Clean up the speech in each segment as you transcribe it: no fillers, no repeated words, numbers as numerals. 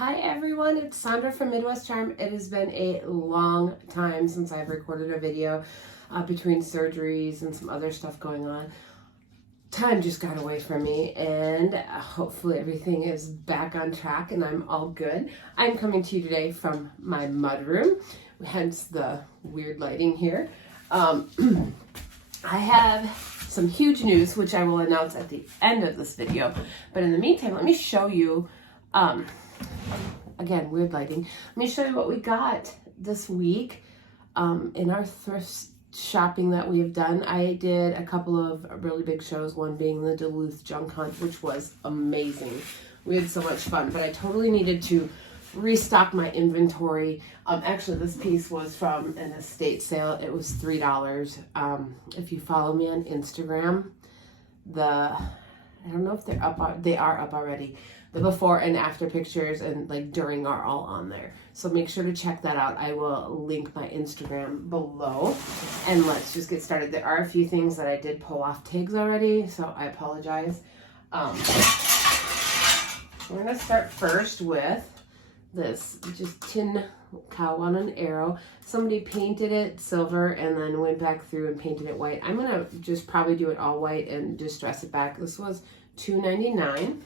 Hi everyone, it's Sandra from Midwest Charm. It has been a long time since I've recorded a video between surgeries and some other stuff going on. Time just got away from me, and hopefully everything is back on track and I'm all good. I'm coming to you today from my mudroom, hence the weird lighting here. I have some huge news which I will announce at the end of this video, but in the meantime let me show you again, weird lighting. Let me show you what we got this week in our thrift shopping that we have done. I did a couple of really big shows, one being the Duluth Junk Hunt, which was amazing. We had so much fun, but I totally needed to restock my inventory. Actually, this piece was from an estate sale. It was $3. If you follow me on Instagram, I don't know if they're up, they are up already. The before and after pictures and like during are all on there. So make sure to check that out. I will link my Instagram below. And let's just get started. There are a few things that I did pull off tags already, so I apologize. We're gonna start first with this just tin cow on an arrow. Somebody painted it silver and then went back through and painted it white. I'm gonna just probably do it all white and distress it back. This was $2.99.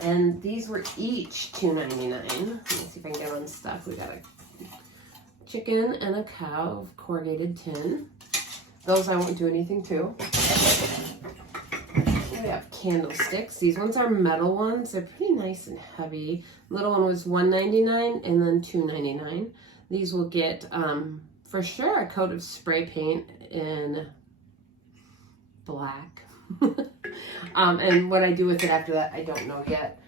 And these were each $2.99. Let me see if I can get them unstuck. We got a chicken and a cow of corrugated tin. Those I won't do anything to. We have candlesticks. These ones are metal ones. They're pretty nice and heavy. Little one was $1.99 and then $2.99. These will get, for sure, a coat of spray paint in black. And what I do with it after that, I don't know yet.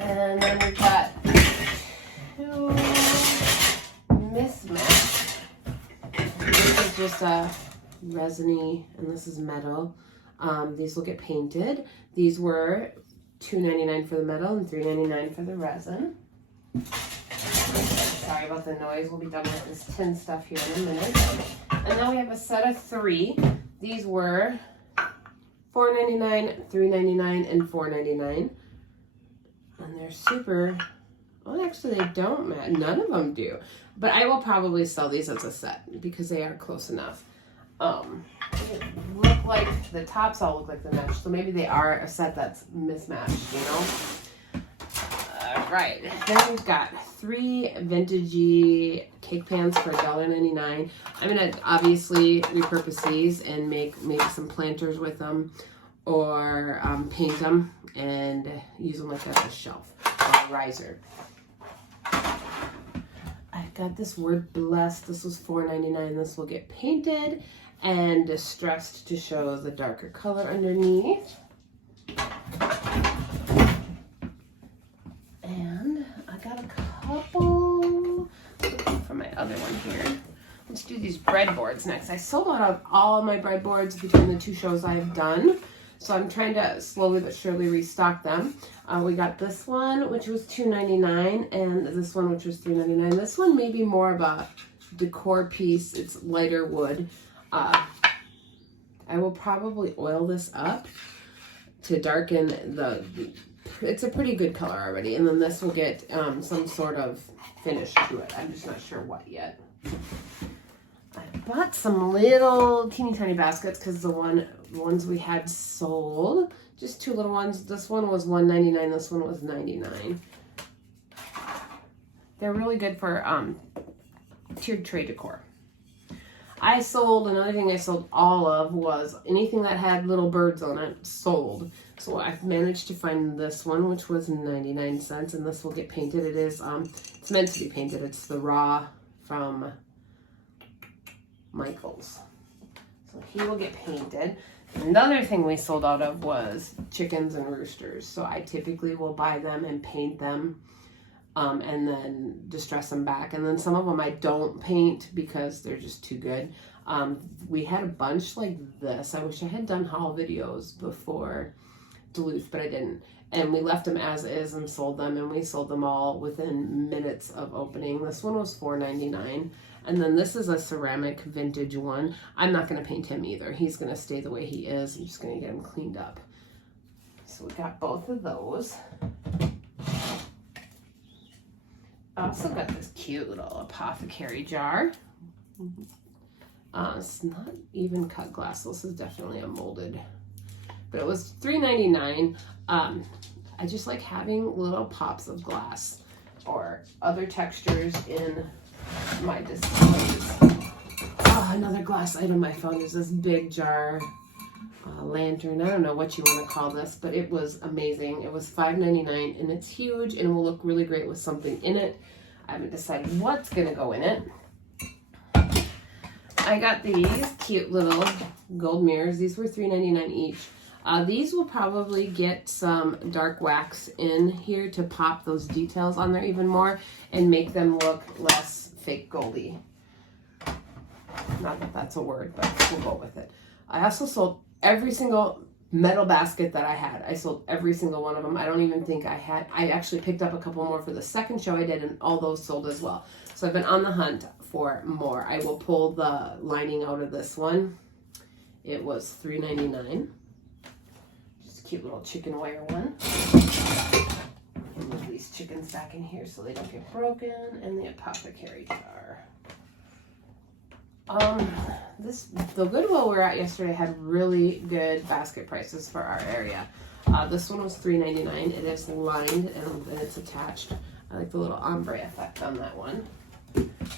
And then we've got two mismatched. This is just a resiny, and this is metal. These will get painted. These were $2.99 for the metal and $3.99 for the resin. Sorry about the noise. We'll be done with this tin stuff here in a minute. And then we have a set of 3. These were $4.99, $3.99, and $4.99. And they're super, well, actually they don't match. None of them do. But I will probably sell these as a set because they are close enough. They look like, the tops all look like the mesh. So maybe they are a set that's mismatched, you know? Right. Then we've got 3 vintagey cake pans for $1.99. I'm going to obviously repurpose these and make maybe some planters with them, or paint them and use them like as a shelf or a riser. I've got this word blessed. This was $4.99. This will get painted and distressed to show the darker color underneath. And I got a couple from my other one here. Let's do these breadboards next. I sold out of all my breadboards between the 2 shows I've done. So I'm trying to slowly but surely restock them. We got this one, which was $2.99, and this one, which was $3.99. This one may be more of a decor piece. It's lighter wood. I will probably oil this up to darken the, it's a pretty good color already. And then this will get some sort of finish to it. I'm just not sure what yet. I bought some little teeny tiny baskets because the ones we had sold, just 2 little ones. This one was $1.99. This one was $99. They're really good for tiered tray decor. Another thing I sold all of was anything that had little birds on it sold. So I've managed to find this one, which was 99 cents, and this will get painted. It is, it's meant to be painted. It's the raw from Michael's. So he will get painted. Another thing we sold out of was chickens and roosters. So I typically will buy them and paint them and then distress them back. And then some of them I don't paint because they're just too good. We had a bunch like this. I wish I had done haul videos before Duluth, but I didn't. And we left them as is and sold them, and we sold them all within minutes of opening. This one was $4.99. And then this is a ceramic vintage one. I'm not going to paint him either. He's going to stay the way he is. I'm just going to get him cleaned up. So we got both of those. I also got this cute little apothecary jar. It's not even cut glass. This is definitely a molded, but it was $3.99. I just like having little pops of glass or other textures in my displays. Oh, another glass item I found is this big jar. Lantern, I don't know what you want to call this, but it was amazing. It was $5.99 and it's huge and will look really great with something in it. I haven't decided what's gonna go in it. I got these cute little gold mirrors. These were $3.99 each. These will probably get some dark wax in here to pop those details on there even more and make them look less fake goldy. Not that that's a word, but we'll go with it. I also sold every single metal basket that I had. I sold every single one of them. I don't even think I actually picked up a couple more for the second show I did, and all those sold as well. So I've been on the hunt for more. I will pull the lining out of this one. It was $3.99. Just a cute little chicken wire one. And move these chickens back in here so they don't get broken. And the apothecary jar. The Goodwill we were at yesterday had really good basket prices for our area. This one was $3.99. It is lined and it's attached. I like the little ombre effect on that one.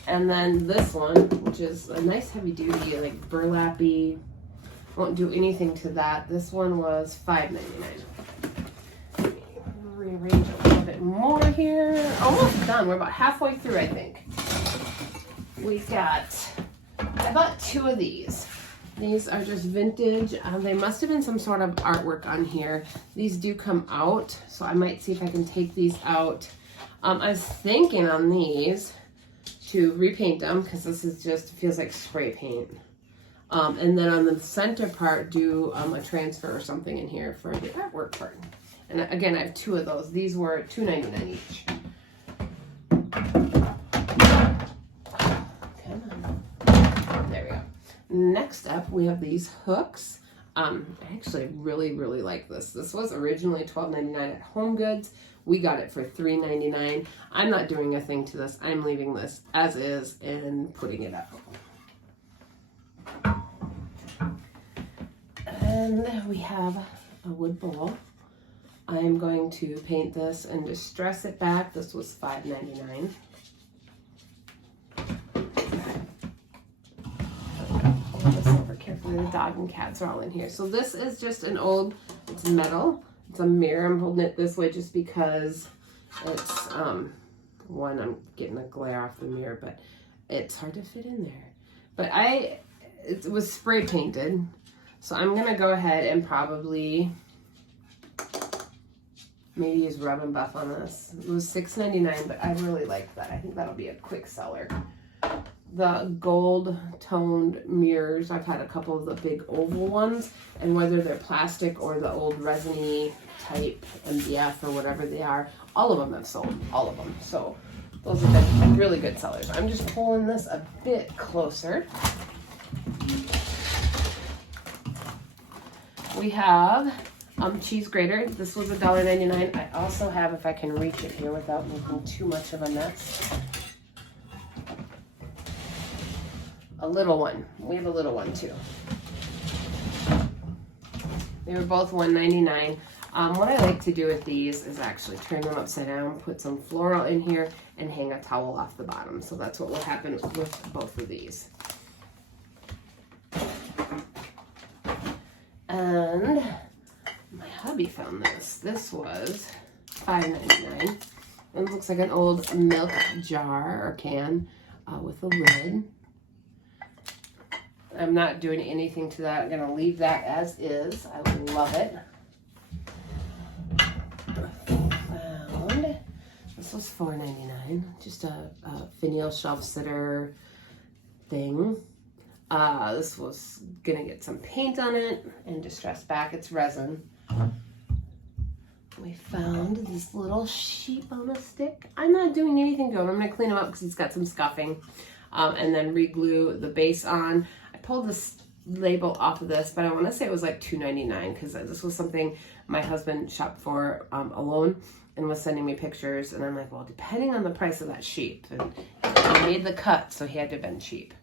And then this one, which is a nice heavy duty, like burlappy, won't do anything to that. This one was $5.99. Let me rearrange a little bit more here. Almost done. We're about halfway through, I think. I bought two of these. These are just vintage. They must have been some sort of artwork on here. These do come out, so I might see if I can take these out. I was thinking on these to repaint them because this is just feels like spray paint. And then on the center part, do a transfer or something in here for the artwork part. And again, I have two of those. These were $2.99 each. There we go. Next up, we have these hooks. I actually really like this. This was originally $12.99 at Home Goods. We got it for $3.99. I'm not doing a thing to this. I'm leaving this as is and putting it up. And then we have a wood bowl. I'm going to paint this and distress it back. This was $5.99. Carefully, the dog and cats are all in here. So this is just an old, it's metal. It's a mirror. I'm holding it this way just because it's, one, I'm getting a glare off the mirror, but it's hard to fit in there. But it was spray painted. So I'm going to go ahead and probably maybe use Rub and Buff on this. It was $6.99, but I really like that. I think that'll be a quick seller. The gold toned mirrors, I've had a couple of the big oval ones, and whether they're plastic or the old resiny type MDF or whatever they are, all of them have sold, all of them. So those have been really good sellers. I'm just pulling this a bit closer. We have cheese grater. This was $1.99. I also have, if I can reach it here without making too much of a mess, a little one. We have a little one too. They were both $1.99. What I like to do with these is actually turn them upside down, put some floral in here, and hang a towel off the bottom. So that's what will happen with both of these. And my hubby found this. This was $5.99. It looks like an old milk jar or can with a lid. I'm not doing anything to that. I'm going to leave that as is. I love it. Found, this was $4.99. Just a finial shelf sitter thing. This was going to get some paint on it and distress back. It's resin. We found this little sheep on a stick. I'm not doing anything to it. I'm going to clean them up because it's got some scuffing. And then re-glue the base on. I pulled this label off of this, but I want to say it was like $2.99 because this was something my husband shopped for alone and was sending me pictures, and I'm like, well, depending on the price of that sheep, and he made the cut, so he had to have been cheap.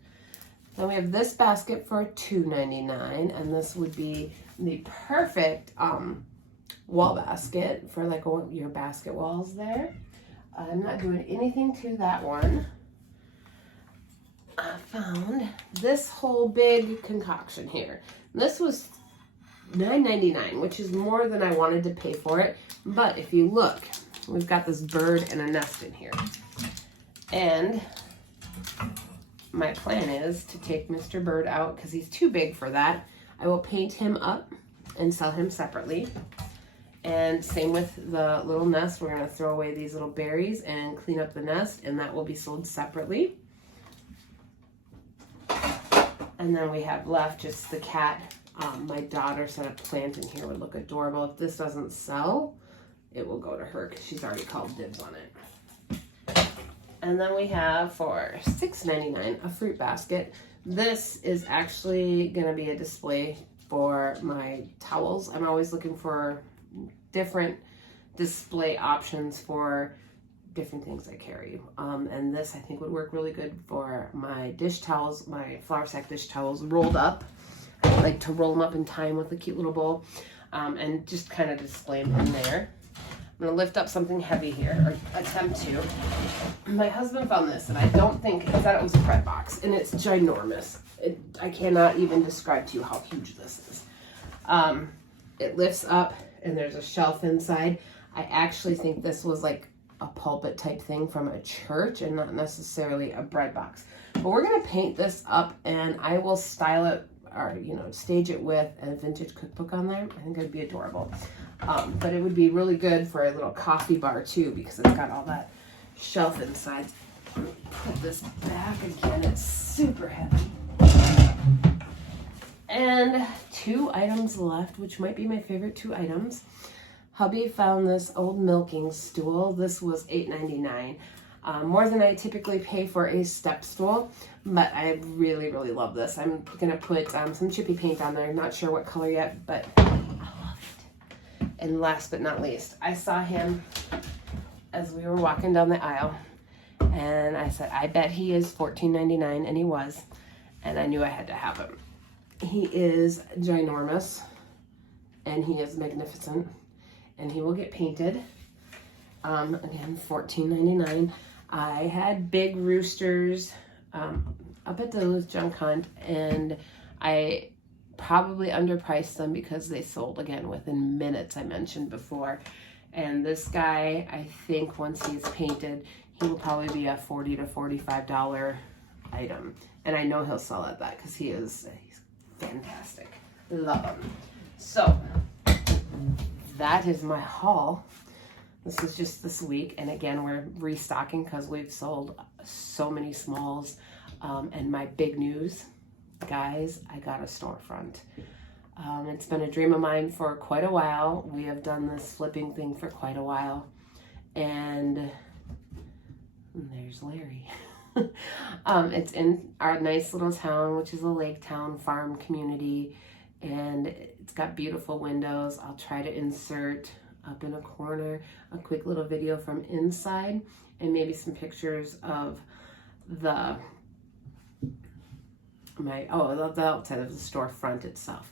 Then we have this basket for $2.99, and this would be the perfect wall basket for like your basket walls there. I'm not doing anything to that one. I found this whole big concoction here. This was $9.99, which is more than I wanted to pay for it. But if you look, we've got this bird and a nest in here. And my plan is to take Mr. Bird out because he's too big for that. I will paint him up and sell him separately. And same with the little nest. We're going to throw away these little berries and clean up the nest, and that will be sold separately. And then we have left just the cat. My daughter said a plant in here would look adorable. If this doesn't sell, it will go to her because she's already called dibs on it. And then we have for $6.99 a fruit basket. This is actually going to be a display for my towels. I'm always looking for different display options for different things I carry. And this I think would work really good for my dish towels, my flour sack dish towels rolled up. I like to roll them up and tie them with a cute little bowl and just kind of display them in there. I'm going to lift up something heavy here, or attempt to. My husband found this, and I don't think, he thought it was a bread box, and it's ginormous. I cannot even describe to you how huge this is. It lifts up, and there's a shelf inside. I actually think this was like a pulpit type thing from a church and not necessarily a bread box. But we're going to paint this up, and I will style it, or stage it with a vintage cookbook on there. I think it'd be adorable. But it would be really good for a little coffee bar too, because it's got all that shelf inside. Put this back again. It's super heavy. And 2 items left, which might be my favorite 2 items. Hubby found this old milking stool. This was $8.99. More than I typically pay for a step stool, but I really, really love this. I'm going to put some chippy paint on there. Not sure what color yet, but I love it. And last but not least, I saw him as we were walking down the aisle, and I said, I bet he is $14.99, and he was, and I knew I had to have him. He is ginormous, and he is magnificent, and he will get painted. Again, $14.99. I had big roosters up at Duluth Junk Hunt, and I probably underpriced them because they sold again within minutes, I mentioned before. And this guy, I think once he's painted, he will probably be a $40 to $45 item. And I know he'll sell at that because he's fantastic. Love him. So that is my haul. This is just this week, and again, we're restocking because we've sold so many smalls. And my big news, guys, I got a storefront. It's been a dream of mine for quite a while. We have done this flipping thing for quite a while, and there's Larry. It's in our nice little town, which is a lake town farm community, and it's got beautiful windows. I'll try to insert up in a corner a quick little video from inside, and maybe some pictures of the outside of the storefront itself.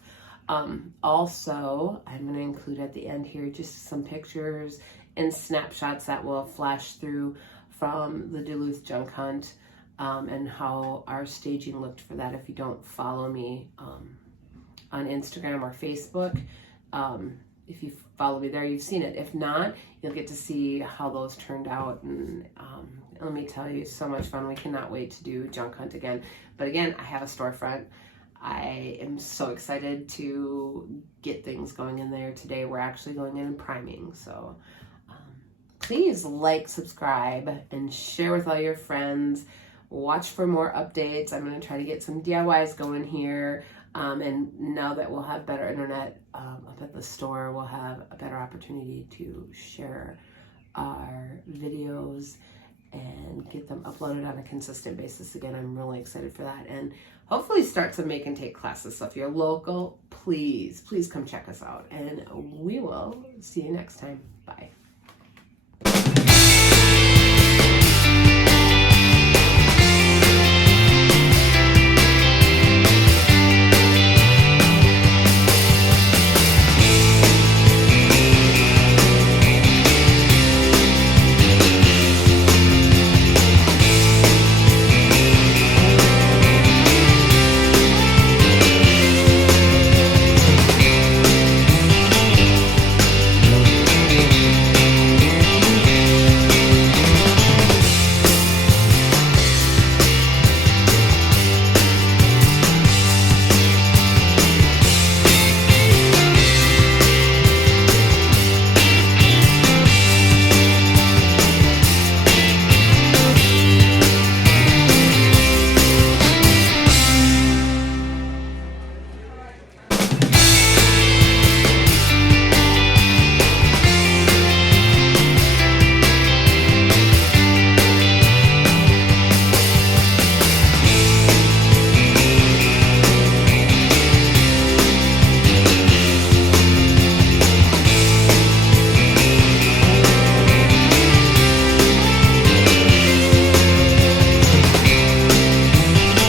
Also, I'm going to include at the end here just some pictures and snapshots that will flash through from the Duluth Junk Hunt, and how our staging looked for that. If you don't follow me on Instagram or Facebook, if you follow me there, you've seen it. If not, you'll get to see how those turned out. And let me tell you, so much fun. We cannot wait to do Junk Hunt again. But again, I have a storefront. I am so excited to get things going in there. Today we're actually going in and priming. So please like, subscribe, and share with all your friends. Watch for more updates. I'm going to try to get some DIYs going here. And now that we'll have better internet up at the store, we'll have a better opportunity to share our videos and get them uploaded on a consistent basis again. I'm really excited for that, and hopefully start some make and take classes. So if you're local, please come check us out, and we will see you next time. Bye.